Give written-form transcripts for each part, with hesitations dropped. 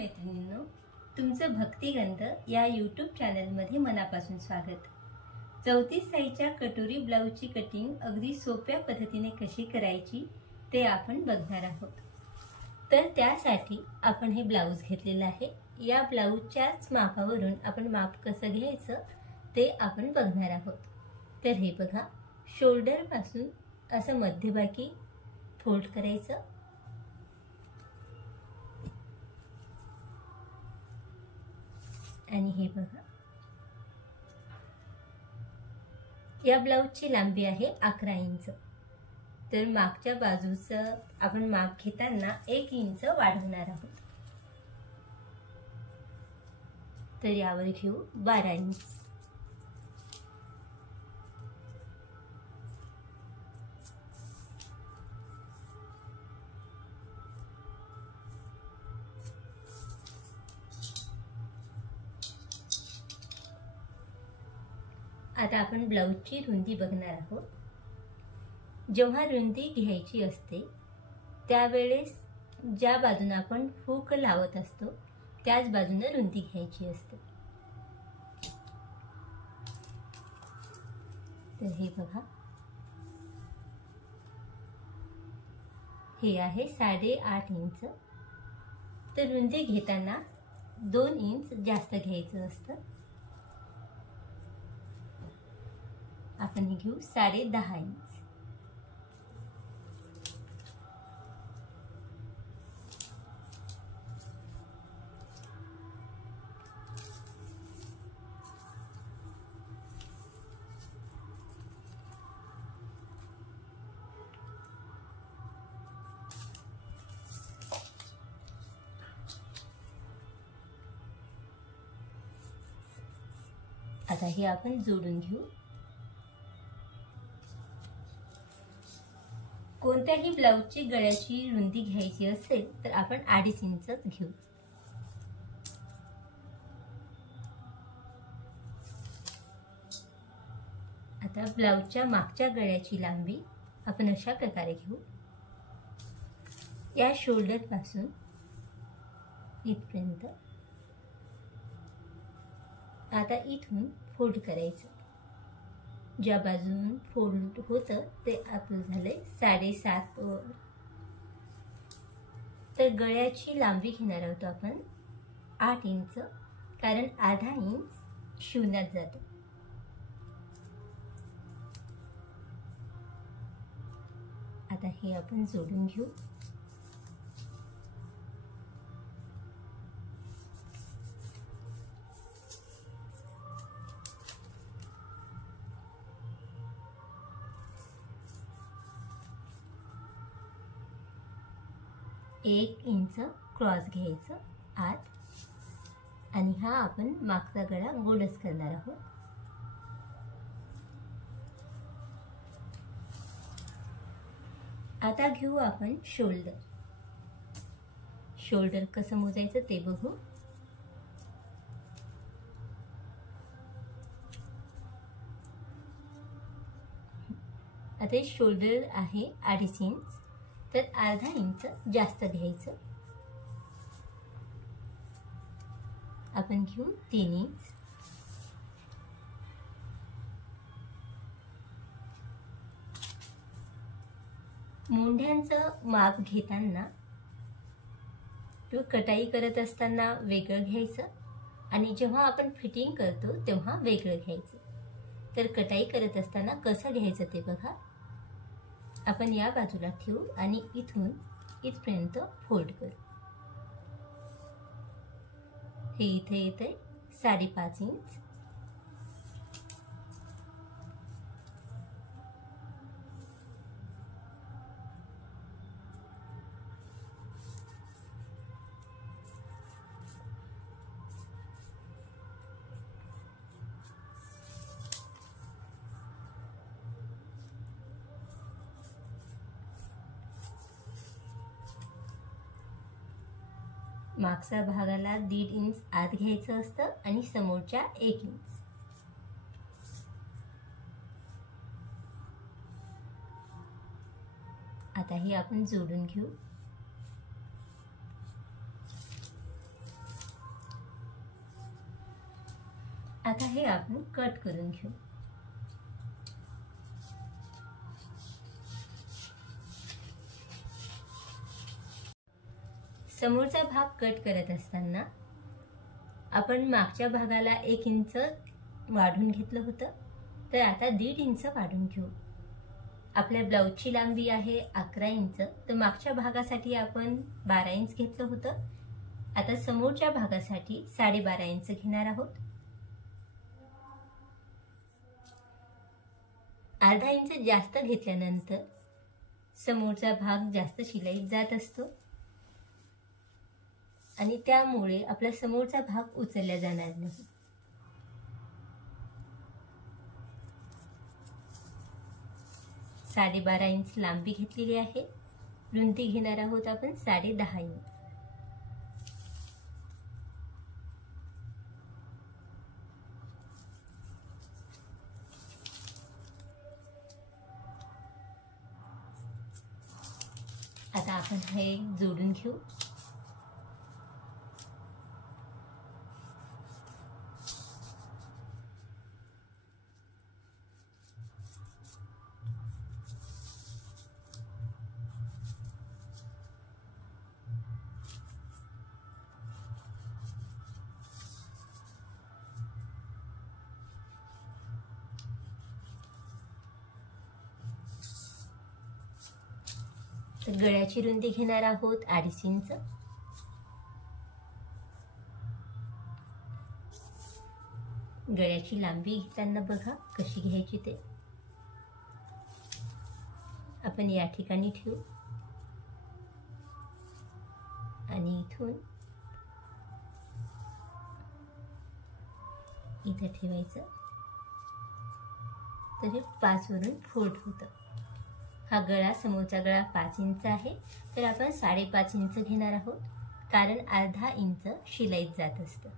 मैत्रिणींनो, तुमचं भक्तिगंध या यूट्यूब चॅनलमध्ये मनापासून स्वागत। 34 साईजच्या कटोरी ब्लाऊजची कटिंग अगदी सोप्या पद्धतीने कशी करायची ते आपण बघणार आहोत। तर त्यासाठी आपण हे ब्लाऊज घेतलेलं आहे। या ब्लाऊजच्याच मापावरून आपण माप कसं घ्यायचं ते आपण बघणार आहोत। तर हे बघा, शोल्डर पासून असं मध्यभागी फोल्ड करायचं आणि हे बघा, या ब्लाऊजची लांबी आहे 11 इंच। तर मागच्या बाजूचं आपण माप घेताना 1 इंच वाढवणार आहोत। तर यावर घेऊ 12 इंच। आता आपण ब्लाऊजची रुंदी बघणार आहोत। जेव्हा रुंदी घ्यायची असते त्यावेळेस ज्या बाजूने आपण हुक लावत असतो त्याच बाजूने रुंदी घ्यायची असते। तर हे बघा, हे आहे 8.5 इंच। तर रुंदी घेताना 2 इंच जास्त घ्यायचं असतं। आपण हे घेऊ 10.5 इंच। आता हे आपण जोडून घेऊ। कोणत्याही ब्लाऊजची गळ्याची रुंदी घ्यायची असेल तर आपण 2.5 इंचच घेऊ। आता ब्लाऊजच्या मागच्या गळ्याची लांबी आपण अशा प्रकारे घेऊ। या शोल्डर पासून इथपर्यंत। आता इथून फोल्ड करायचं। ज्या बाजून फोल्ड होतं ते आपलं झालंय 7.5। तर गळ्याची लांबी घेणार आहोत आपण 8 इंच, कारण अर्धा इंच शिवण्यात जातं। आता हे आपण जोडून घेऊ। एक इंच क्रॉस घ्यायचं आत आणि हा आपण मागचा गळा गोलच करणार आहोत। आता घेऊ आपण शोल्डर। शोल्डर कसं मोजायचं ते बघू। आता शोल्डर आहे 2.5 इंच, तर अर्धा इंच जास्त घ्यायचं। आपण घेऊ 3 इंच। मुंढ्यांचं माप घेताना कटाई करत असताना वेगळं घ्यायचं आणि जेव्हा आपण फिटिंग करतो तेव्हा वेगळं घ्यायचं। तर कटाई करत असताना कसं घ्यायचं ते बघा। आपण या बाजूला ठेवू आणि इथून इथपर्यंत फोल्ड करू। हे इथे येते 5.5 इंच। मागच्या भागाला 1.5 इंच आत घ्यायचं असतं आणि समोरच्या 1 इंच। आता हे आपण जोडून घेऊ। आता हे आपण कट करून घेऊ. समोरचा भाग कट करत असताना आपण मागच्या भागाला 1 इंच वाढून घेतलं होतं, तर आता 1.5 इंच वाढून घेऊ. आपल्या ब्लाऊजची लांबी आहे 11 इंच, तर मागच्या भागासाठी आपण 12 इंच घेतलं होतं. आता समोरच्या भागासाठी 12.5 इंच घेणार आहोत. अर्धा इंच जास्त घेतल्यानंतर समोरचा भाग जास्त शिलाईत जात असतो आणि त्यामुळे आपला समोरचा भाग उचलला जाणार नाही. साडे 12 इंच लांबी घेतलेली आहे. रुंदी घेणार आहोत आपण 10.5 इंच. आता आपण हे जोडून घेऊ. तर गळ्याची रुंदी घेणार आहोत 2.5 इंच. गळ्याची लांबी घेताना बघा कशी घ्यायची ते. आपण या ठिकाणी ठेवू आणि इथून इथे ठेवायचं. तर हे 5 वरून फोल्ड होतं. हा गळा, समोरचा गळा 5 इंच आहे, तर आपण 5.5 इंच घेणार आहोत, कारण अर्धा इंच शिलाईत जात असतं.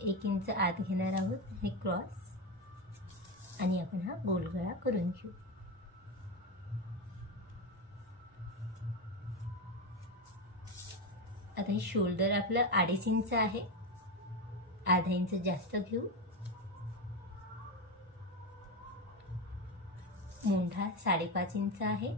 एक इंच आत घेणार आहोत हे क्रॉस, आणि आपण हा गोल गळा करून घेऊ. आता हे शोल्डर आपलं 2.5 इंच आहे, अर्धा इंच जास्त घेऊ. मोंढा 5.5 इंच आहे.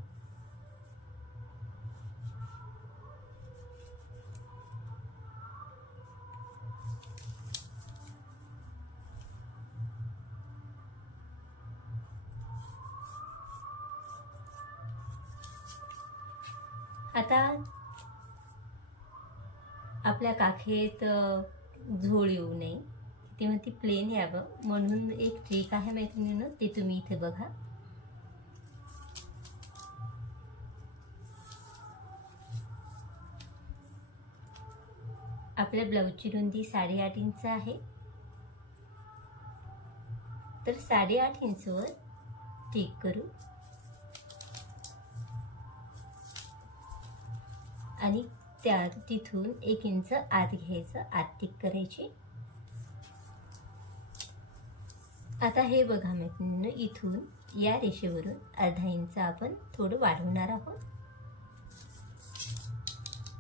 आता आपल्या काखेत झोळ येऊ नये, तेव्हा ती प्लेन यावं म्हणून एक ट्रिक आहे मैत्रिणींनो, ते तुम्ही इथे बघा. आपल्या ब्लाऊजची रुंदी 8.5 इंच आहे, तर 8.5 इंचवर टिक करू आणि तिथून 1 इंच आत घ्यायचं, आत टिक करायची. आता हे बघा मैत्रिणींनो, इथून या रेषेवरून अर्धा इंच आपण थोडं वाढवणार आहोत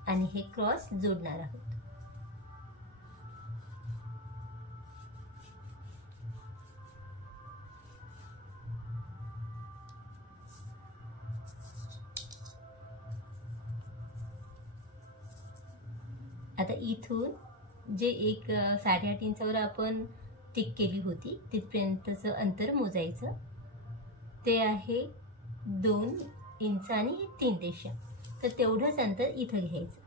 आणि हे क्रॉस जोडणार आहोत. आता इथून जे 8.5 इंचावर आपण टिक केली होती तिथपर्यंतचं अंतर मोजायचं. ते आहे 2 इंच आणि 3 रेषा, तर तेवढंच अंतर इथं घ्यायचं.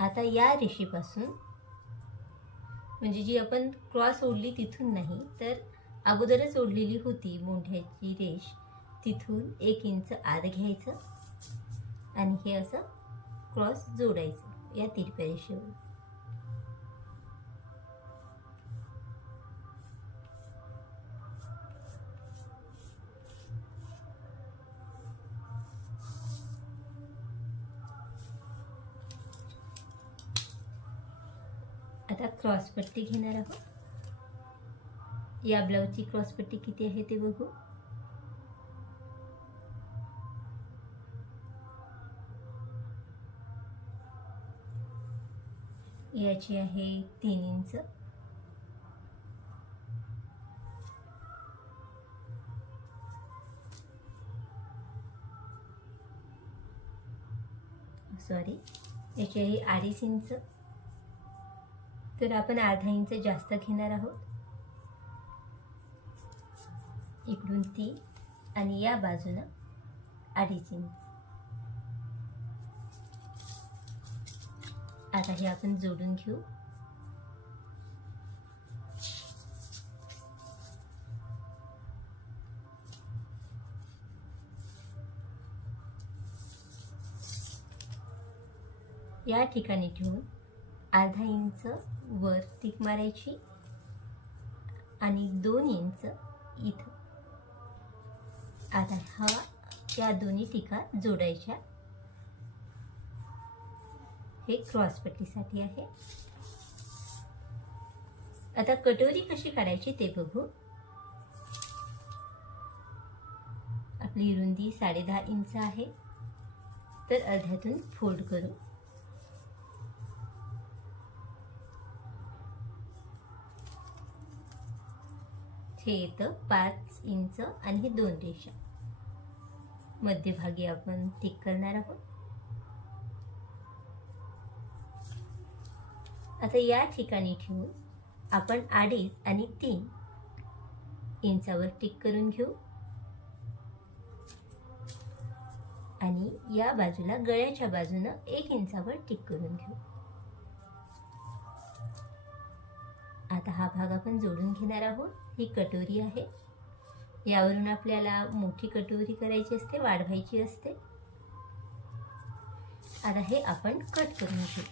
आता या रेषेपासून, म्हणजे जी आपण क्रॉस ओढली तिथून नाही, तर अगोदरच ओढलेली होती मोंढ्याची रेष, तिथून 1 इंच आत घ्यायचं आणि हे असं क्रॉस जोडायचं या तिरप्या रेषेवर. आता क्रॉस पट्टी घेणार आहोत. या ब्लाउजची क्रॉस पट्टी किती आहे ते बघू. याची आहे 3 इंच. सॉरी, याची आहे 2.5 इंच. तर आपण अर्धा इंच जास्त घेणार आहोत. इकडून 3 आणि या बाजूला 2.5 इंच. आता हे आपण जोडून घेऊ. या ठिकाणी ठेवून अर्धा इंच वर टिक मारायची आणि 2 इंच इथं. आता हा या दोन्ही टिका जोडायच्या. हे क्रॉस पट्टीसाठी आहे. आता कटोरी कशी काढायची ते बघू. आपली रुंदी 10.5 इंच आहे. तर अर्ध्यातून फोल्ड करू. हे येतं 5 इंच आणि हे 2 रेषा. मध्यभागी आपण टिक करणार आहोत. आता या ठिकाणी ठेवून आपण 2.5 आणि 3 इंचावर टिक करून घेऊ आणि या बाजूला गळ्याच्या बाजूने 1 इंचावर टिक करून घेऊ. आता हा भाग आपण जोडून घेणार आहोत. ही कटोरी आहे. यावरून आपल्याला मोठी कटोरी करायची असते, वाढवायची असते. आता हे आपण कट करून घेऊ.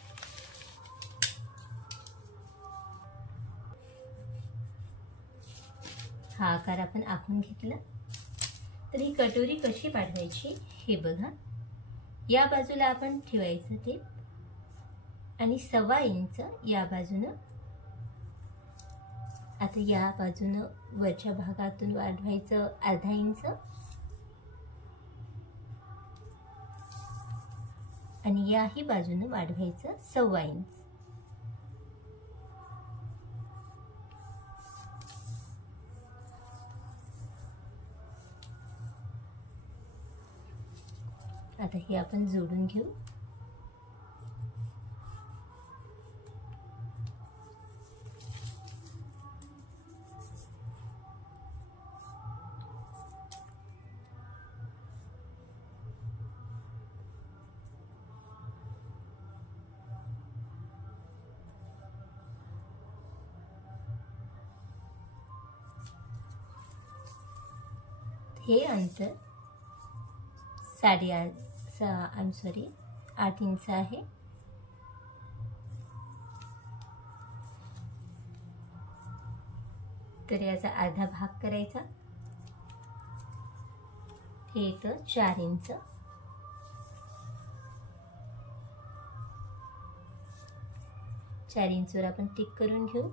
हा आकार आपण आखून घेतला. तर ही कटोरी कशी वाढवायची हे बघा. या बाजूला आपण ठेवायचं ते आणि 1.25 इंच या बाजूनं. आता या बाजूनं वरच्या भागातून वाढवायचं अर्धा इंच आणि याही बाजूनं वाढवायचं 1.25 इंच. आता हे आपण जोडून घेऊ. हे अंतर 8 इंच आहे. तर याचा अर्धा भाग करायचा. हे येतं 4 इंच. चार इंचवर आपण टिक करून घेऊ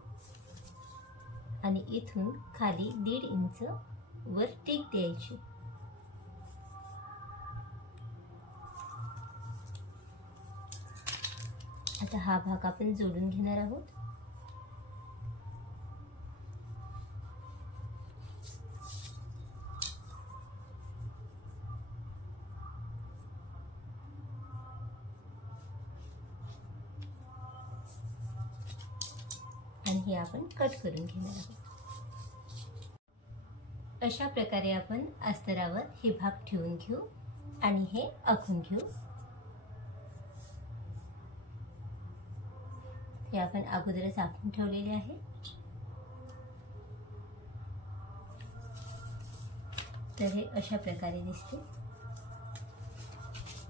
आणि इथून खाली 1.5 इंच वर टिक द्यायची. आता हा भाग आपण जोडून घेणार आहोत. आणि हे आपण कट करून घेणार आहोत. अशा प्रकारे आपण अस्तरावर हे भाग ठेवून घेऊ आणि हे आखून घेऊ. हे आपण अगोदरच आखून ठेवलेले आहे. तर हे अशा प्रकारे दिसते.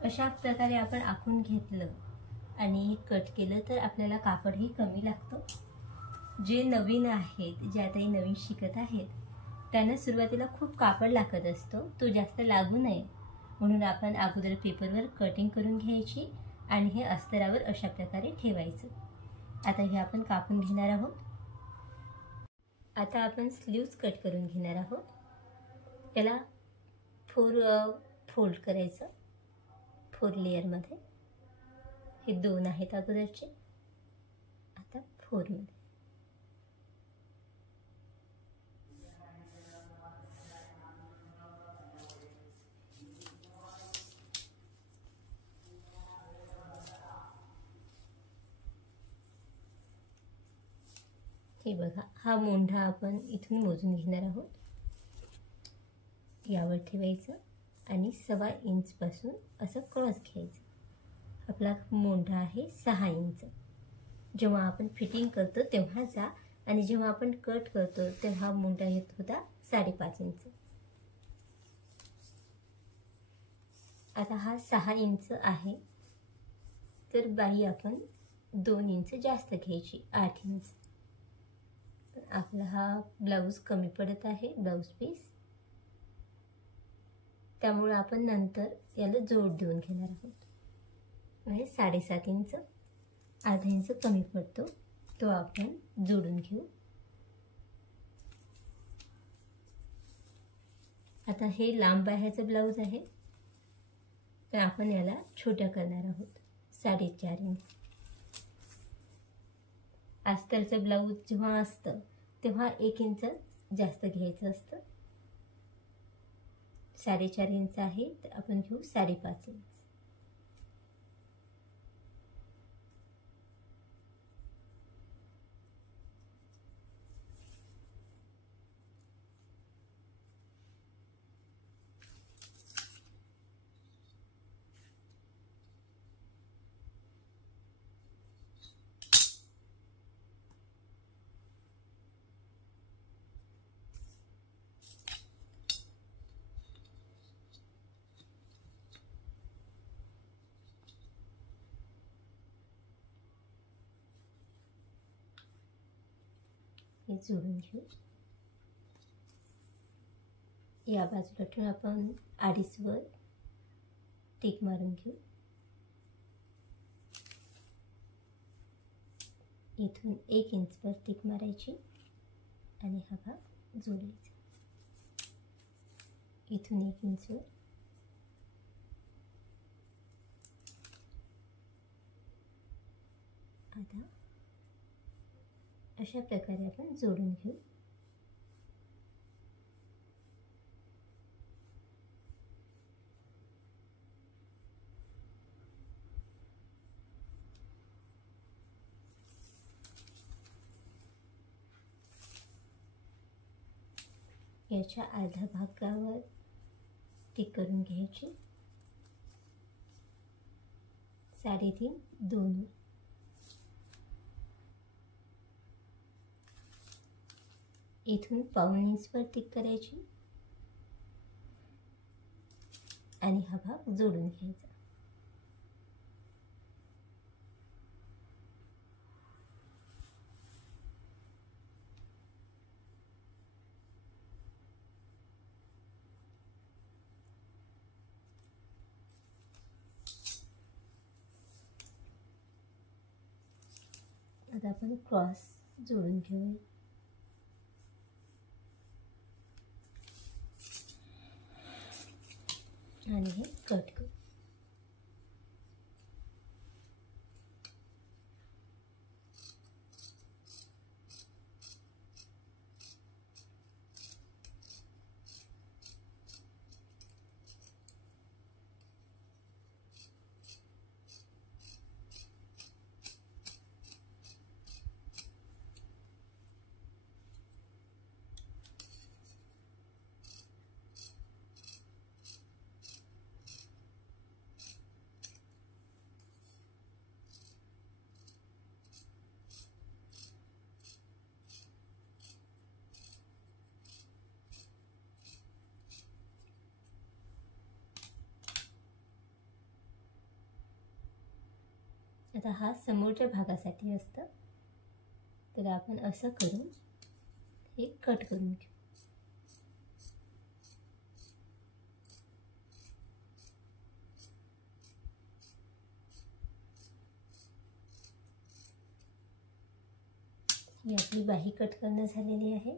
अशा प्रकारे आपण आखून घेतलं आणि कट केलं तर आपल्याला कापडही कमी लागतं. जे नवीन आहेत, जे आता नवीन शिकत आहेत, त्यांना सुरुवातीला खूप कापड लागत असतो. तो जास्त लागू नये म्हणून आपण अगोदर पेपरवर कटिंग करून घ्यायची आणि हे अस्तरावर अशा प्रकारे ठेवायचं. आता हे आपण कापून घेणार आहोत. आता आपण स्लीव्ज कट करून घेणार आहोत. याला फोल्ड करायचं 4 लेअरमध्ये. हे 2 आहेत अगोदरचे, आता 4 मध्ये. हे बघा, हा मोंढा आपण इथून मोजून घेणार आहोत. यावर ठेवायचं आणि 1.25 इंचपासून असं क्रॉस घ्यायचं. आपला मोंढा आहे 6 इंच. जेव्हा आपण फिटिंग करतो तेव्हाचा आणि जेव्हा आपण कट करतो तेव्हा मोंढा येत होता 5.5 इंच. आता हा 6 इंच आहे, तर बाही आपण 2 इंच जास्त घ्यायची, 8 इंच. आपला हा ब्लाऊज कमी पडत आहे, ब्लाऊज पीस, त्यामुळे आपण नंतर याला जोड देऊन घेणार आहोत. म्हणजे 7.5 इंच, अर्धा इंच कमी पडतो, तो आपण जोडून घेऊ. आता हे लांब बाह्याचं ब्लाऊज आहे, तर आपण याला छोट्या करणार आहोत, 4.5 इंच. अस्तरचं ब्लाऊज जेव्हा असतं तेव्हा 1 इंच जास्त घ्यायचं असतं. 4.5 इंच आहे, तर आपण घेऊ 5.5 इंच. हे जोडून घेऊ. या बाजूला ठेवून आपण 2.5 वर टिक मारून घेऊ. इथून 1 इंच वर टिक मारायची आणि हा भाग जोडायचा. इथून 1 इंच वर. आता अशा प्रकारे आपण जोडून घेऊ. याच्या अर्ध्या भागावर टिक करून घ्यायची. 3.5 2 इथून 1.5 इंच वर टिक करायची आणि हा भाग जोडून घ्यायचा. आता आपण क्रॉस जोडून घेऊया. आणि हे कट करू. आता हा समोरच्या भागासाठी असतं, तर आपण असं करून हे कट करून घेऊ. ही आपली बाही कट करणं झालेली आहे।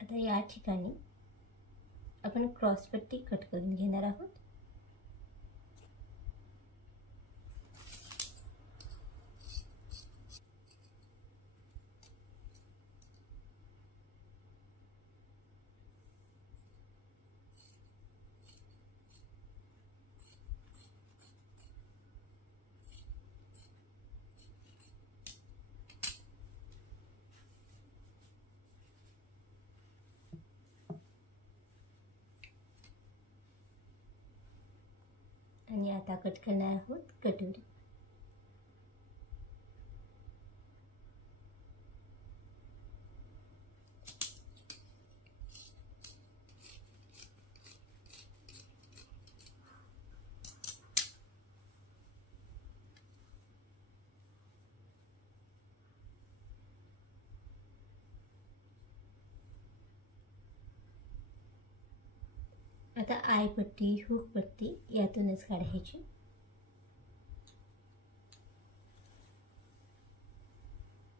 आता या ठिकाणी आपण क्रॉस पट्टी कट करून घेणार आहोत। आणि आता कट करणार आहोत कटोरी। आता आय पट्टी हुक पट्टी यातूनच काढायची।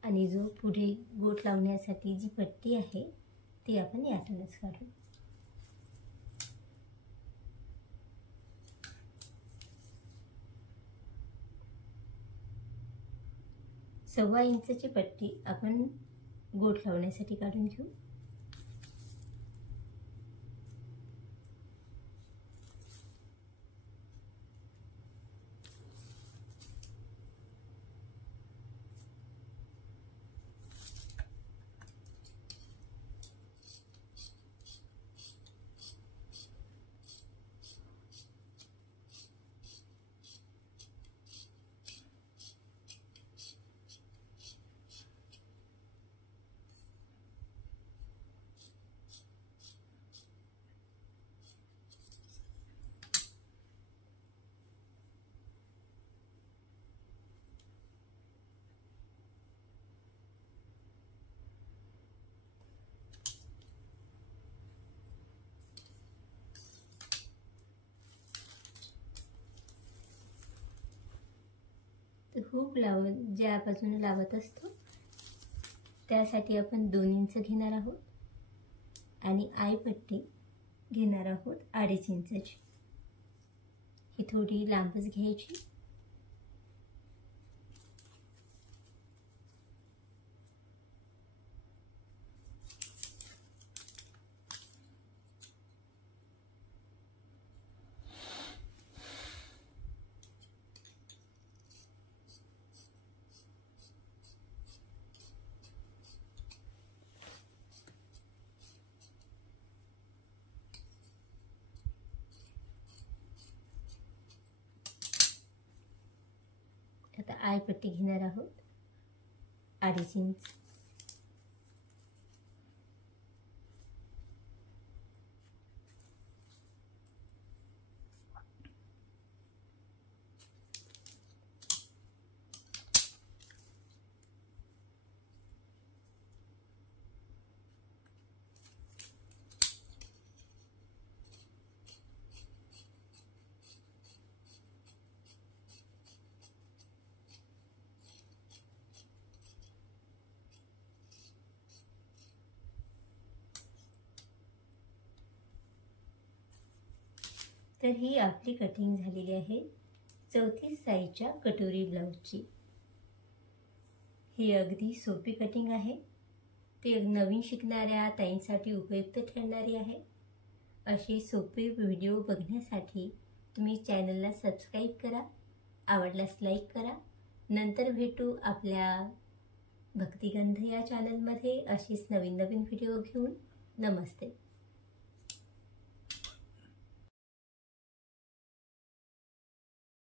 आणि जो पुढे गोट लावण्यासाठी जी पट्टी आहे ती आपण यातूनच काढू। सव्वा इंचची पट्टी आपण गोट लावण्यासाठी काढून घेऊ। हुक लावून ज्या बाजूने लावत असतो त्यासाठी आपण 2 इंच घेणार आहोत आणि आय पट्टी घेणार आहोत 2.5 इंचची। ही थोडी लांबच घ्यायची। आता आय पट्टी घेणार आहोत 2.5 इंच। तर ही आपली कटिंग झालेली आहे 34 साईजच्या कटोरी ब्लाउजची। ही अगदी सोपी कटिंग आहे। ती नवीन शिकणाऱ्या ताईंसाठी उपयुक्त ठरणारी आहे। असे सोपे व्हिडिओ बघण्यासाठी तुम्ही चॅनलला सबस्क्राइब करा, आवडल्यास लाईक करा। नंतर भेटू आपल्या भक्तिगंध या चॅनलमध्ये अशीच नवीन नवीन व्हिडिओ घेऊन। नमस्ते।